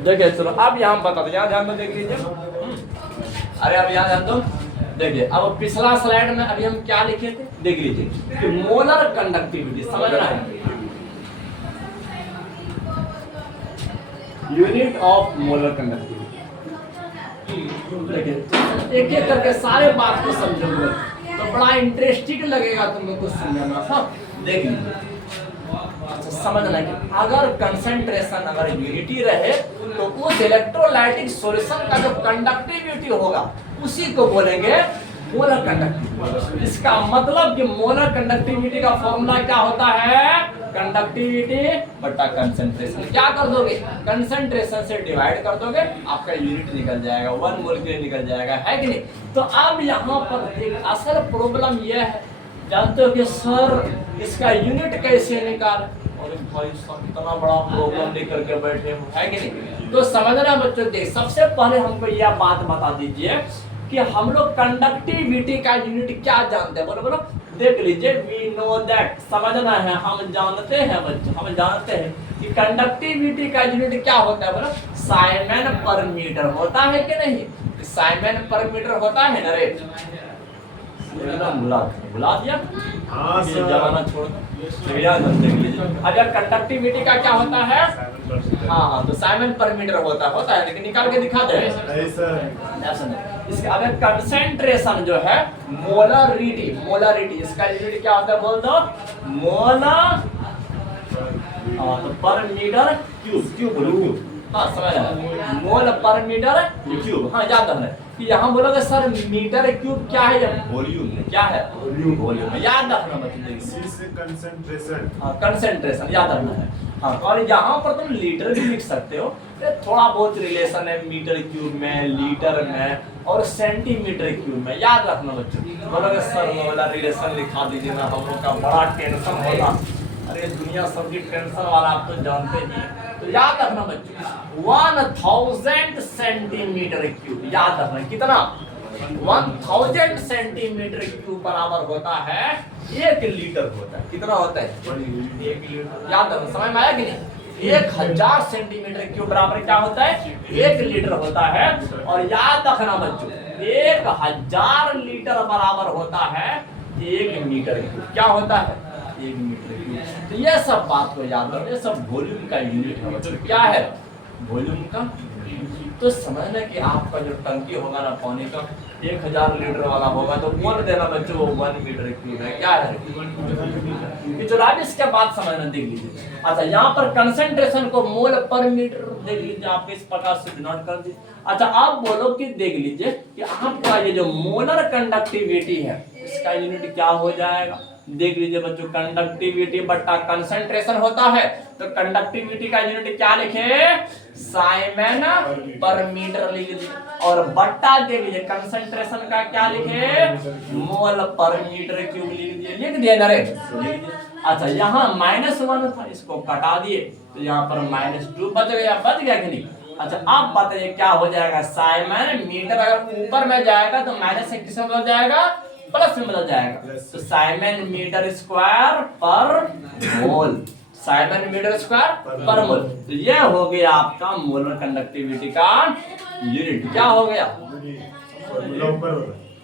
देखिए चलो अब यहाँ बता दो, यहाँ ध्यान दो, देख लीजिए। अरे अब यहाँ ध्यान दो, देखिए अब पिछला स्लाइड में अभी हम क्या लिखे थे, देख लीजिए कि मोलर कंडक्टिविटी, समझ रहा है, यूनिट ऑफ मोलर कंडक्टिविटी। देखिए एक एक करके सारे बात को समझोगे तो बड़ा इंटरेस्टिंग लगेगा तुमको कुछ सुनने में। हाँ देख लीजिए, अच्छा समझना कि अगर कंसंट्रेशन अगर यूनिटी रहे तो उस इलेक्ट्रोलाइटिक सॉल्यूशन का जो कंडक्टिविटी होगा उसी को बोलेंगे मोलर कंडक्टिविटी। इसका मतलब कि मोलर कंडक्टिविटी का फॉर्मूला क्या होता है, कंडक्टिविटी बटा कंसंट्रेशन। क्या कर दोगे, कंसंट्रेशन से डिवाइड कर दोगे, आपका यूनिट निकल जाएगा, 1 मोल के लिए निकल जाएगा, है कि नहीं। तो अब यहाँ पर एक असल प्रॉब्लम यह है, जानते हो कि सर इसका यूनिट कैसे निकाल, और भाई साहब इतना बड़ा प्रॉब्लम लेकर के बैठे हो, है कि नहीं। तो समझना बच्चों, देख सबसे पहले हमको यह बात बता दीजिए कि हम लोग कंडक्टिविटी का यूनिट क्या जानते हैं, बोलो बोलो। देख लीजिए, वी नो दैट, समझना है, हम जानते हैं बच्चों, हम जानते हैं कि कंडक्टिविटी का यूनिट क्या होता है, बोलो साइमन पर मीटर होता है कि नहीं। साइमन पर मीटर होता है ना रे, बुला दिया, हाँ सर, जमाना छोड़ दो, याद देख लीजिए। अगर कंडक्टिविटी का क्या होता है, हाँ तो साइमन पर मीटर होता है, लेकिन निकाल के दिखा दे सर। इसका अगर कंसंट्रेशन जो है मोलरिटी इसका यूनिट क्या होता है, बोल दो मोलर, हाँ तो पर मीटर क्यूब, हाँ समझ रहा, मोल पर मीटर क्यूब, हाँ याद रखना कि यहाँ बोलोगे सर मीटर क्यूब क्या है, जब वॉल्यूम क्या है, वॉल्यूम याद रखना बच्चों, कंसंट्रेशन, हाँ कंसंट्रेशन याद रखना है। हाँ और यहाँ पर तुम लीटर भी लिख सकते हो, थोड़ा बहुत रिलेशन है मीटर क्यूब में, लीटर में और सेंटीमीटर क्यूब में, याद रखना बच्चों। बोलोगे सर वो वाला रिलेशन लिखा दीजिए ना, हम लोग का बड़ा टेंशन होगा, अरे दुनिया सबकी टेंशन वाला आप तो जानते ही। तो याद रखना बच्चों 1000 सेंटीमीटर क्यूब, याद रखना कितना, 1000 सेंटीमीटर क्यूब बराबर होता है 1 लीटर होता है, कितना होता है 1 लीटर, याद रखना, समझ में आया कि नहीं। 1000 सेंटीमीटर क्यूब बराबर क्या होता है 1 लीटर होता है। और याद रखना बच्चों 1000 लीटर बराबर होता है 1 मीटर क्यूब, क्या होता है 1 मीटर क्यूब। तो ये सब बात को याद रखो, ये सब वॉल्यूम का यूनिट है बच्चों, क्या है वॉल्यूम का। तो समझना कि आपका जो टंकी होगा ना पानी का 1000 लीटर वाला होगा तो बोल देना बच्चों वो 1 मीटर क्यूब है, क्या है कि चलो आप इसके बाद समझना, देख लीजिए। अच्छा यहाँ पर कंसंट्रेशन को मोल पर मीटर देख लीजिए, आप इस प्रकार से डिनोट कर दीजिए। अच्छा आप बोलो कि देख लीजिए कि आपका ये जो मोलर कंडक्टिविटी है इसका यूनिट क्या हो जाएगा, देख लीजिए बच्चों, कंडक्टिविटी बट्टा कंसंट्रेशन होता है, तो कंडक्टिविटी का यूनिट क्या लिखे, साइमन पर मीटर लिख लीजिए, और बट्टा देख लीजिए कंसंट्रेशन का क्या लिखे, मोल पर मीटर क्यूब लिख दिया ना रे। अच्छा यहाँ -1 था, इसको कटा दिए तो यहाँ पर -2 बच गया कि नहीं। अच्छा आप बताइए क्या हो जाएगा, साइमन मीटर अगर ऊपर में जाएगा तो माइनस से किसमें बदल जाएगा, प्लस में बदल जाएगा, तो साइमन मीटर स्क्वायर पर मोल, साइमन मीटर स्क्वायर पर मोल। तो ये हो गया आपका मोलर कंडक्टिविटी का यूनिट, क्या हो गया,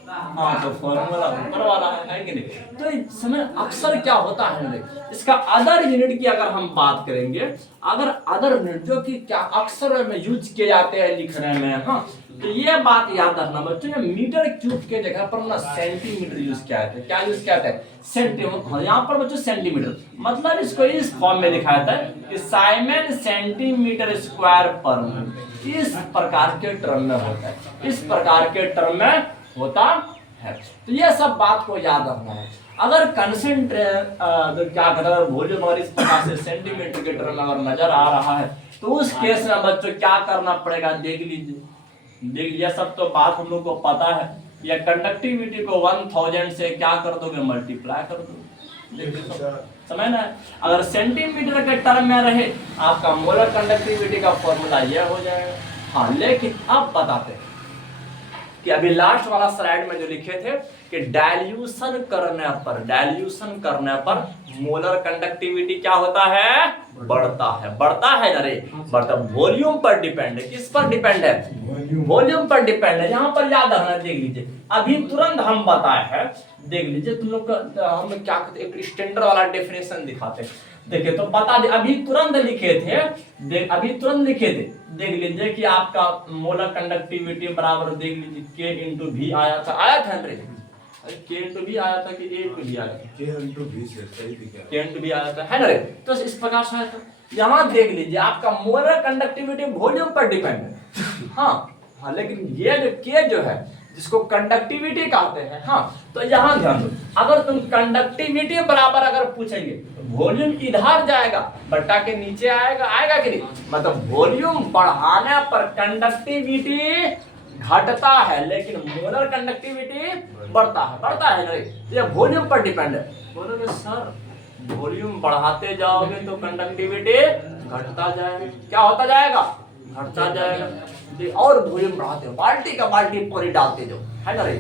हाँ तो फॉर्मूला ऊपर वाला है कि नहीं। तो समय अक्सर क्या होता है, इसका अदर यूनिट की अगर हम बात करेंगे, अगर अदर यूनिट जो कि क्या अक्सर में यूज किए जाते हैं लिखने में, हाँ तो ये बात याद रखना बच्चों, मीटर क्यूब के जगह पर ना सेंटीमीटर यूज किया जाता है, क्या यूज किया जाता है सेंटीमीटर, यहाँ पर बच्चों सेंटीमीटर, मतलब इसको इस फॉर्म में लिखा जाता है कि साइमन सेंटीमीटर स्क्वायर पर मोल, इस प्रकार के टर्म में होता है, इस प्रकार के टर्म में होता है। तो ये सब बात को याद रखना है। अगर तो क्या कहता है वॉल्यूम अगर इस प्रकार से सेंटीमीटर के टर्म अगर नजर आ रहा है तो उस केस में बच्चों क्या करना पड़ेगा, देख लीजिए सब तो बात हम लोग को पता है। या कंडक्टिविटी को 1000 से क्या कर दोगे, मल्टीप्लाई कर दोगे, समझ ना। अगर सेंटीमीटर के टर्म में रहे आपका मोलर कंडक्टिविटी का फॉर्मूला यह हो जाएगा। हाँ लेकिन अब बताते हैं कि अभी लास्ट वाला स्लाइड में जो लिखे थे कि डाइल्यूशन करने पर मोलर कंडक्टिविटी क्या होता है, बढ़ता है ना रे, बढ़ता। वॉल्यूम पर डिपेंड है, किस पर डिपेंड है, वॉल्यूम पर डिपेंड है। यहाँ पर याद रखना, देख लीजिए अभी तुरंत हम बताए हैं, देख लीजिए तुम लोग का हम क्या कहते हैं, एक स्टैंडर्ड वाला डेफिनेशन दिखाते हैं। देखिए तो बता दे, अभी तुरंत लिखे थे, देख लीजिए कि आपका मोलर कंडक्टिविटी बराबर, देख लीजिए के इंटू भी आया था के इंटू भी आया था कि ए इंटू भी आया था, के इंटू भी आया था, है ना रे। तो इस प्रकार से आया था। यहाँ देख लीजिए आपका मोलर कंडक्टिविटी वॉल्यूम पर डिपेंड है। हाँ, लेकिन ये जो के जो है जिसको कंडक्टिविटी कहते हैं, हाँ, तो यहाँ ध्यान दो, अगर तुम कंडक्टिविटी बराबर अगर पूछेंगे, वॉल्यूम इधर जाएगा बट्टा के नीचे आएगा कि नहीं, मतलब वॉल्यूम बढ़ाने पर कंडक्टिविटी घटता है लेकिन मोलर कंडक्टिविटी बढ़ता है नहीं, ये वॉल्यूम पर डिपेंड है। बोलोगे सर वॉल्यूम बढ़ाते जाओगे तो कंडक्टिविटी घटता जाएगा, क्या होता जाएगा, घटता जाएगा। और वॉल्यूम बढ़ाते हो, बाल्टी का बाल्टी पानी डालते जाओ, है ना रे,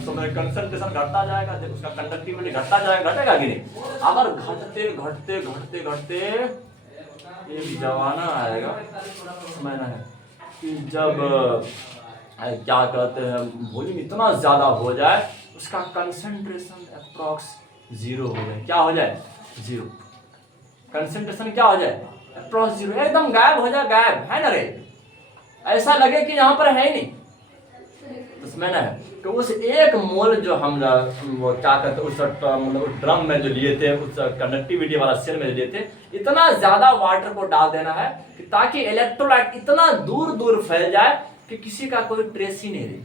तो मेरा कंसंट्रेशन घटता जाएगा, उसका कंडक्टिविटी घटता जाएगा, घटेगा कि नहीं। अगर घटते एक जमाना आएगा, समय ना है कि जब क्या कहते हैं वॉल्यूम इतना ज्यादा हो जाए उसका कंसंट्रेशन अप्रॉक्स 0 हो जाए, क्या हो जाए, 0, कंसंट्रेशन क्या हो जाए, अप्रॉक्स 0, एकदम गायब हो जाए, गायब, है ना रे, ऐसा लगे कि यहाँ पर है ही नहीं। उसमें ना है तो उस एक मोल जो हम वो क्या कहते हैं उस मतलब ड्रम में जो लिए थे, उस कंडक्टिविटी वाला सेल में लिए थे, इतना ज्यादा वाटर को डाल देना है कि ताकि इलेक्ट्रोलाइट इतना दूर फैल जाए कि किसी का कोई ट्रेस ही नहीं रहे।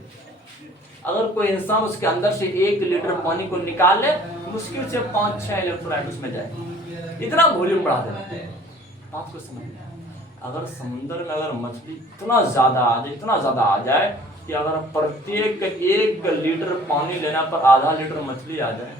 अगर कोई इंसान उसके अंदर से 1 लीटर पानी को निकाल ले, मुश्किल से 5-6 इलेक्ट्रोलाइट उसमें जाए, इतना वॉल्यूम बढ़ा देना। बात को समझ, अगर समुद्र में अगर मछली इतना ज्यादा आ जाए कि अगर प्रत्येक 1 लीटर पानी लेना पर आधा लीटर मछली आ जाए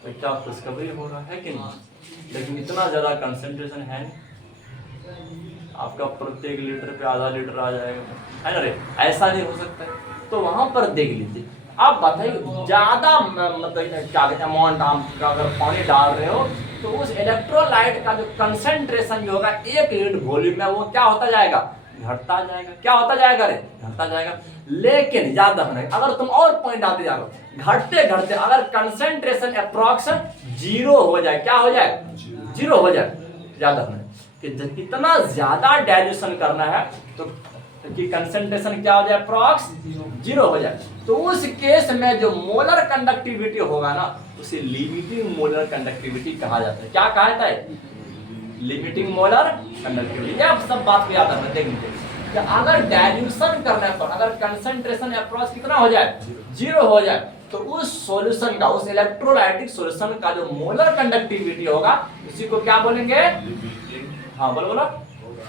तो क्या खुशखबरी हो रहा है कि नहीं। लेकिन इतना ज्यादा कंसंट्रेशन है नहीं, आपका प्रत्येक लीटर पे आधा लीटर आ जाएगा, है ना रे, ऐसा नहीं हो सकता। तो वहां पर देख लीजिए, आप बताइए ज्यादा मतलब क्या अमाउंट आप अगर पानी डाल रहे हो तो उस इलेक्ट्रोलाइट का जो कंसंट्रेशन जो होगा 1 लीटर वॉल्यूम में वो क्या होता जाएगा, घटता जाएगा, क्या होता जाएगा रे, घटता जाएगा। लेकिन याद रखना, अगर तुम और पॉइंट आते जा रहे हो, घटते अगर कंसंट्रेशन अप्रॉक्स 0 हो जाए, क्या हो जाए, 0 हो जाए, याद रखना कि इतना ज्यादा डाइल्यूशन करना है तो कि कंसंट्रेशन क्या हो जाए, अप्रॉक्स 0 हो जाए, तो उस केस में जो मोलर कंडक्टिविटी होगा ना उसे लिमिटिंग मोलर कंडक्टिविटी कहा जाता है। क्या कहा जाता है, लिमिटिंग मोलर कंडक्टिविटी। ये आप सब बात को याद रखना। देखिए कि अगर डाइल्यूशन करने पर अगर कंसंट्रेशन अप्रॉक्स कितना हो जाए, 0 हो जाए, तो उस सॉल्यूशन का, उस इलेक्ट्रोलाइटिक सॉल्यूशन का जो मोलर कंडक्टिविटी होगा उसी को क्या बोलेंगे, हाँ बोलो,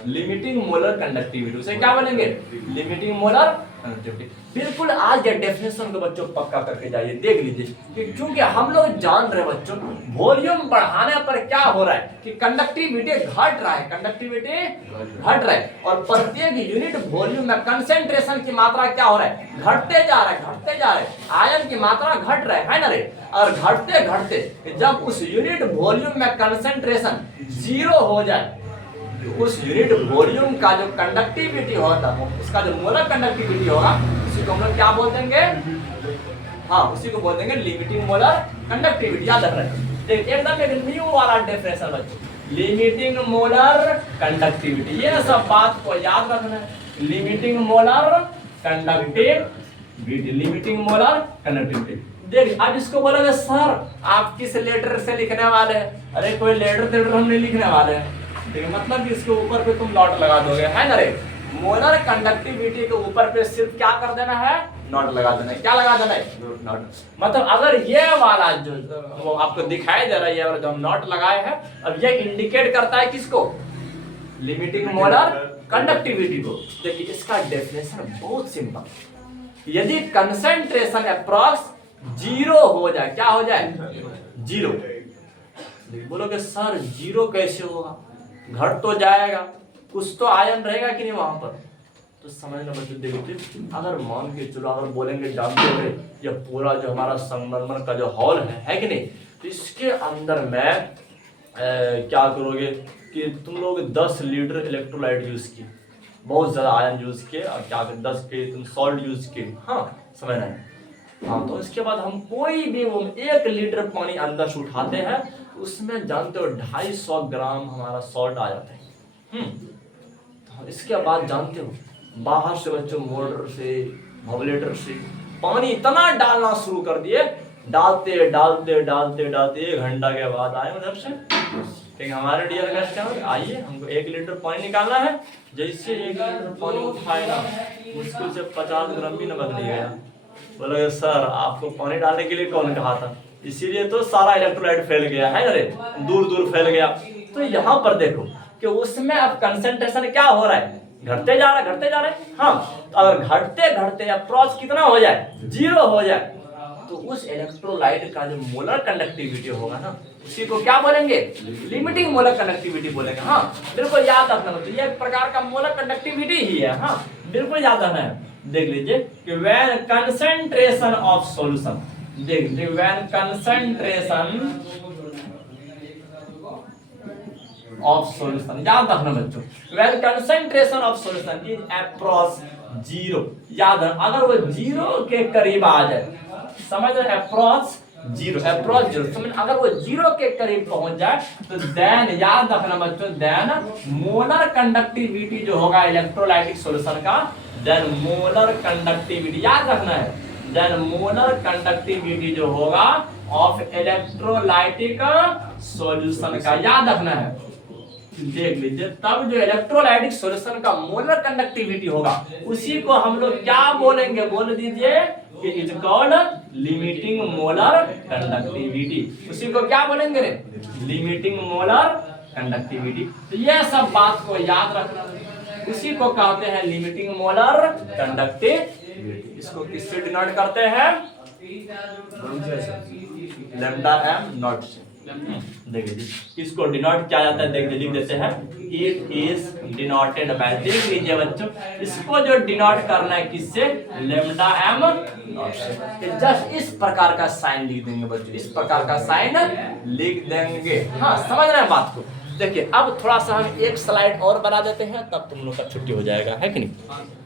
लिमिटिंग मोलर कंडक्टिविटी, उसे क्या बोलेंगे, लिमिटिंग मोलर कंडक्टिविटी। बिल्कुल आज ये डेफिनेशन को बच्चों पक्का करके जाइए। देख लीजिए कि क्योंकि हम लोग जान रहे बच्चों वॉल्यूम बढ़ाने पर क्या हो रहा है कि कंडक्टिविटी घट रहा है, कंडक्टिविटी घट रहा है, और प्रत्येक यूनिट वॉल्यूम में कंसंट्रेशन की मात्रा क्या हो रहा है, घटते जा रहा है, आयन की मात्रा घट रहा है ना रे। और घटते जब उस यूनिट वॉल्यूम में कंसंट्रेशन 0 हो जाए, उस यूनिट वॉल्यूम का जो कंडक्टिविटी होता है, उसका जो मोलर कंडक्टिविटी होगा उसी को हम लोग क्या बोल देंगे, हाँ उसी को बोल देंगे लिमिटिंग मोलर कंडक्टिविटी। याद रख रहे हैं, देखिए एकदम एक न्यू वाला डेफिनेशन बच्चों, लिमिटिंग मोलर कंडक्टिविटी, ये सब बात को याद रखना है। Limiting molar conductivity, limiting molar conductivity. देखिए अब इसको बोलोगे सर आप किस लेटर से लिखने वाले हैं, अरे कोई लेटर हम नहीं लिखने वाले हैं, ठीक है, मतलब इसके ऊपर पे तुम नॉट लगा दोगे, है ना रे। मोलर कंडक्टिविटी के ऊपर पे सिर्फ क्या कर देना है, नॉट लगा देना है, क्या लगा देना है, नॉट। मतलब अगर ये वाला जो वो आपको दिखाई दे रहा है, ये वाला जो हम नॉट लगाए हैं, अब ये इंडिकेट करता है किसको, लिमिटिंग मोलर कंडक्टिविटी को। देखिए इसका डेफिनेशन बहुत सिंपल, यदि कंसंट्रेशन अप्रॉक्स 0 हो जाए, क्या हो जाए, 0। बोलोगे सर 0 कैसे होगा, घट तो जाएगा, कुछ तो आयन रहेगा कि नहीं वहां पर, तो समझना बच्चों, देखिए अगर मान के चलो, अगर बोलेंगे जानते हो ये पूरा जो हमारा संगमरमर का जो हॉल है कि नहीं, तो इसके अंदर में क्या करोगे कि तुम लोग 10 लीटर इलेक्ट्रोलाइट यूज किए, बहुत ज़्यादा आयन यूज किए, और क्या करें 10 के तुम सॉल्ट यूज किए, हाँ समझना है। हाँ तो इसके बाद हम कोई भी वो 1 लीटर पानी अंदर से उठाते हैं, उसमें जानते हो 250 ग्राम हमारा सॉल्ट आ जाता है। तो इसके बाद जानते हो बाहर से बच्चों मोटर से वॉल्यूमेटर से पानी इतना डालना शुरू कर दिए, डालते डालते डालते डालते 1 घंटा के बाद आए उधर से, क्योंकि हमारे डियर कस्टमर आइए हमको 1 लीटर पानी निकालना है। जैसे 1 लीटर पानी उठाए ना, मुश्किल से 50 ग्राम भी नमक नहीं गया। बोले सर आपको पानी डालने के लिए कौन कहा था, इसीलिए तो सारा इलेक्ट्रोलाइट फैल गया है, अरे दूर दूर फैल गया। तो यहाँ पर देखो कि उसमें अब कंसंट्रेशन क्या हो रहा है, घटते जा रहा है। हाँ तो अगर घटते घटते अप्रोच कितना हो जाए, 0 हो जाए, तो उस इलेक्ट्रोलाइट का जो मोलर कंडक्टिविटी होगा ना, उसी को क्या बोलेंगे, लिमिटिंग मोलर कंडक्टिविटी बोलेंगे। हाँ बिल्कुल याद रखना, तो ये एक प्रकार का मोलर कंडक्टिविटी ही है। हाँ बिल्कुल याद रखना है। देख लीजिए कि व्हेन कंसंट्रेशन ऑफ सॉल्यूशन, देख लीजिए व्हेन कंसंट्रेशन ऑफ सॉल्यूशन, याद रखना बच्चों, when concentration of solution is approx 0, याद रखना अगर वो 0 के करीब आ जाए, समझ रहे, अप्रॉक्स 0 समझ, अगर वो 0 के करीब पहुंच जाए तो देन याद रखना बच्चों, देन मोलर कंडक्टिविटी जो होगा इलेक्ट्रोलाइटिक सॉल्यूशन का, देन मोलर कंडक्टिविटी याद रखना है, देन मोलर कंडक्टिविटी जो होगा ऑफ इलेक्ट्रोलाइटिक सॉल्यूशन का याद रखना है। देख लीजिए तब जो इलेक्ट्रोलाइटिक सॉल्यूशन का मोलर कंडक्टिविटी होगा उसी को हम लोग क्या बोलेंगे, बोल दीजिए कि is called limiting molar conductivity. उसी को क्या बोलेंगे रे, लिमिटिंग मोलर कंडक्टिविटी। तो ये सब बात को याद रखना, उसी को कहते हैं लिमिटिंग मोलर कंडक्टिविटी। इसको किससे डिनोट करते हैं, लैम्डा एम नॉट से। देखिए इसको डिनोट किया जाता है, देख लिख देते हैं, इट इज डिनोटेड बाय, देख लीजिए बच्चों इसको जो डिनोट करना है किससे, लैम्डा एम नॉट से। जस्ट इस प्रकार का साइन लिख देंगे बच्चों, इस प्रकार का साइन लिख देंगे। हाँ समझ रहे हैं बात को। देखिए अब थोड़ा सा हम एक स्लाइड और बना देते हैं, तब तुम लोग का छुट्टी हो जाएगा, है कि नहीं।